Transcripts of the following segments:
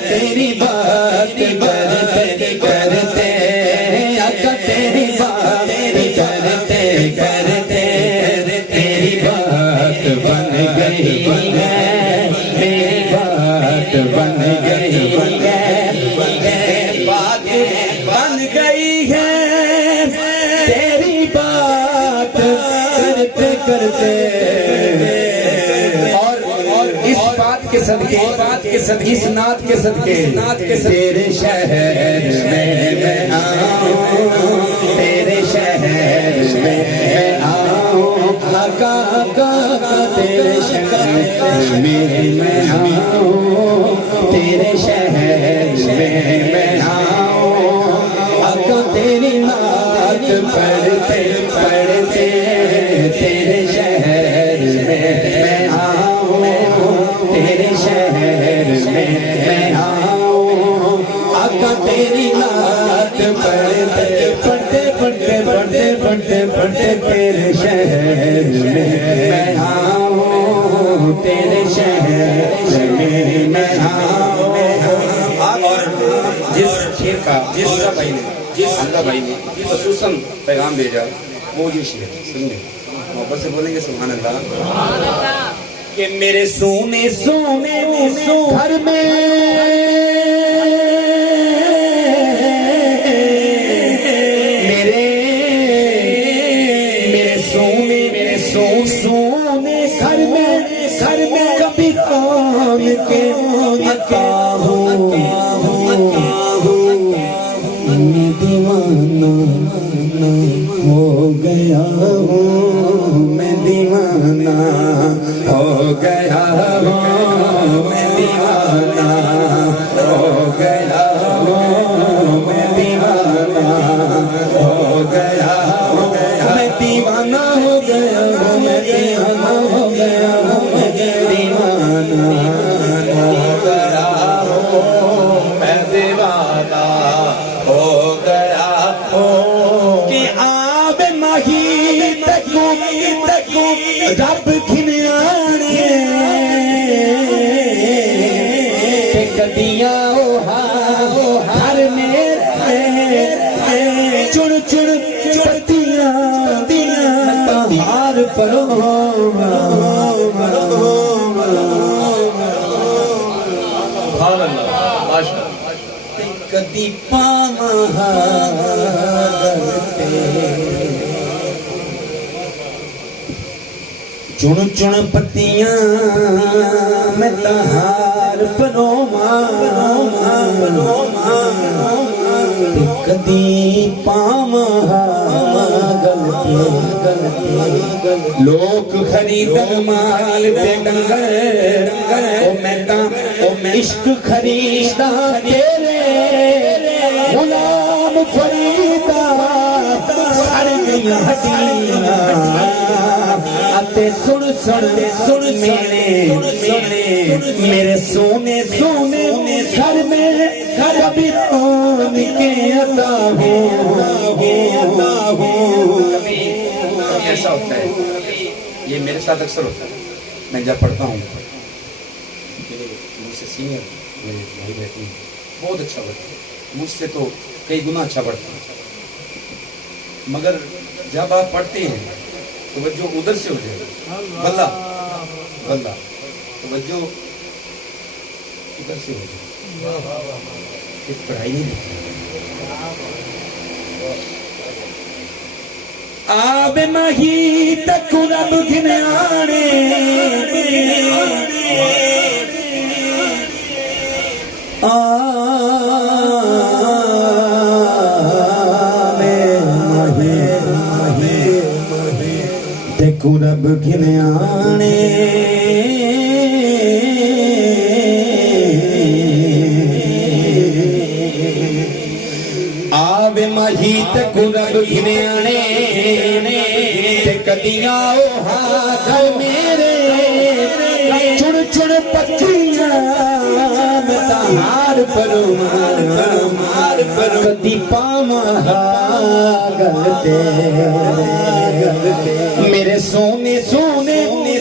تیری بات کرتے کرتے آقا تیری بات کرتے کرتے تیری بات بن گئی ہے میری بات بن گئی ہے بات بن گئی ہے تیری بات کرتے کرتے اس بات کے صدقے اس نعت کے صدقے تیرے شہر میں آؤں تیرے شہر میں آؤں آقا آقا تیرے شہر میں آؤں تیرے شہر میں آؤں آقا تیری نعت پڑھتے پڑھتے تیرے شہر میں آؤں تیرے شہر میں آؤں آقا تیری نعت پڑھتے پڑھتے پڑھتے پڑھتے پڑھتے پڑھتے تیرے شہر میں آؤں تیرے شہر میں آؤں اور جس شیر کا جس حمزہ بھائی نے خصوصاً پیغام بھیجا وہ یہ شیر سنیے محبت سے بولیں گے سبحان اللہ کہ میرے سونے سونے گھر میں میرے سونے سونے گھر میں کبھی کون کے عطا ہوں میں دیوانہ ہو گیا ہوں میں دیوانہ ہو گیا ہوں میں دیوانہ ہو گیا ہوں میں دیوانہ ہو گیا ہوں میں دیوانہ ہو گیا ہوں میں دیوانہ ہو گیا ہوں میں دیوانہ ہو گیا ہوں میں دیوانہ ہو گیا ہوں کہ آب ماہی تکو رب کھنیانے کدیاں ہر میرے چڑ چڑ پتیاں ہار پرو کدی پاما چن چن پتیاں میں تہار پرو کدی پاما لوگ خریدن مال پہ ڈنگر میں عشق خریدا تیرے غلام فریدا سر گیا ہڈیاں اتے سن میرے سونے سر میں کبھی کون کے عطا ہوں ایسا ہوتا ہے یہ میرے ساتھ اکثر ہوتا ہے میں جب پڑھتا ہوں مجھ سے سینئر میرے بھائی بہن بہت اچھا پڑھتے ہیں مجھ سے تو کئی گنا اچھا پڑھتے ہیں مگر جب آپ پڑھتے ہیں توجہ ادھر سے ہو جائے بلہ توجہ ادھر سے ہو جائے پڑھائی نہیں لکھتی آب مہی تک رب گھنانے تک رب گھنانے آب مہی تک رب گھنانے کدیاں ہاتھ میرے چڑ چڑ پکیاں میں تہار پرو کدی پاما گلتے میرے سونے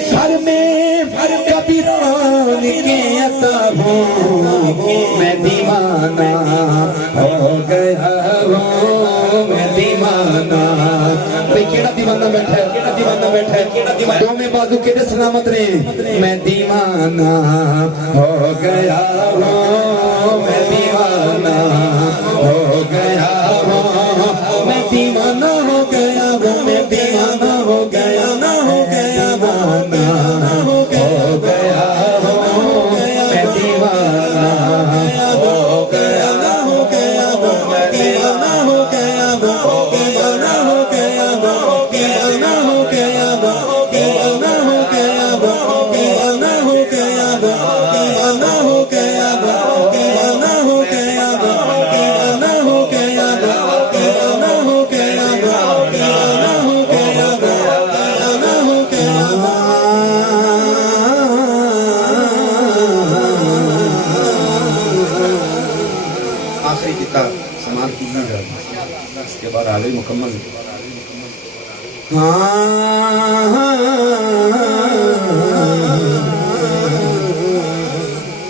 سر میں کبھی ران کے عطا ہوں سلامت رہے میں دیوانہ ہو گیا ہوں میں دیوانہ ہو گیا ہوں میں دیوانہ ہو گیا ہوں میں دیوانہ ہو گیا نہ ہو گیا دیوانہ ہو گیا ہوں میں دیوانہ ہو گیا نہ ہو گیا میں دیوانہ ہو گیا دیوانہ ہو گیا دیوانہ ہو گیا دیوانہ ہو گیا دیوانہ ہو گیا دیوانہ ہو گیا دیوانہ ہو گیا دیوانہ ہو گیا دیوانہ ہو گیا دیوانہ ہو گیا دیوانہ ہو گیا آخری کتاب سماعت کیجیے گا اس کے بعد آگے مکمل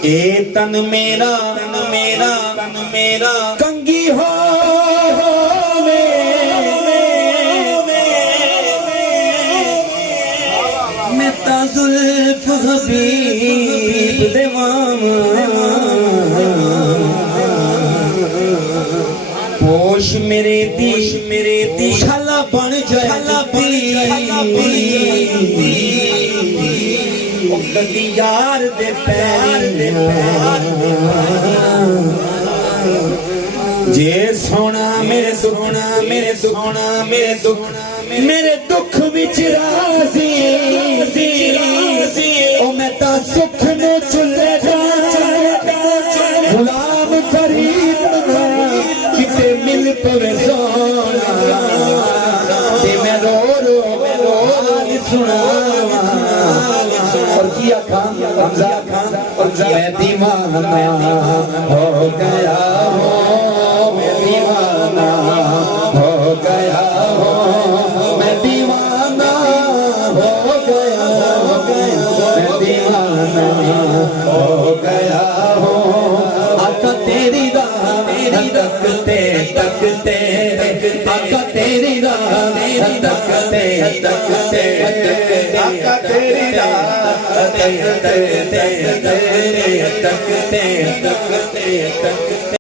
اے تن میرا کنگی ہو میں تا زلف حبیب دیوان پوش میرے دی شالا بن جائے گلی یار دے پیر جے سونا میرے دکھ وچ راضی او میں تا سکھ نو چلے جا غلام فرید کتے مل پوے سونا تے میں رو سنا اور کیا کھان حمزہ کھان میں دیوانہ ہو گیا ہوں میں دیوانہ ہو گیا ہوں میں دیوانہ ہو گیا میں دیوانہ ہو گیا ہوں آقا تیری راہ تکتے آقا تیری راہ تکتے آقا تیری راہ تکتے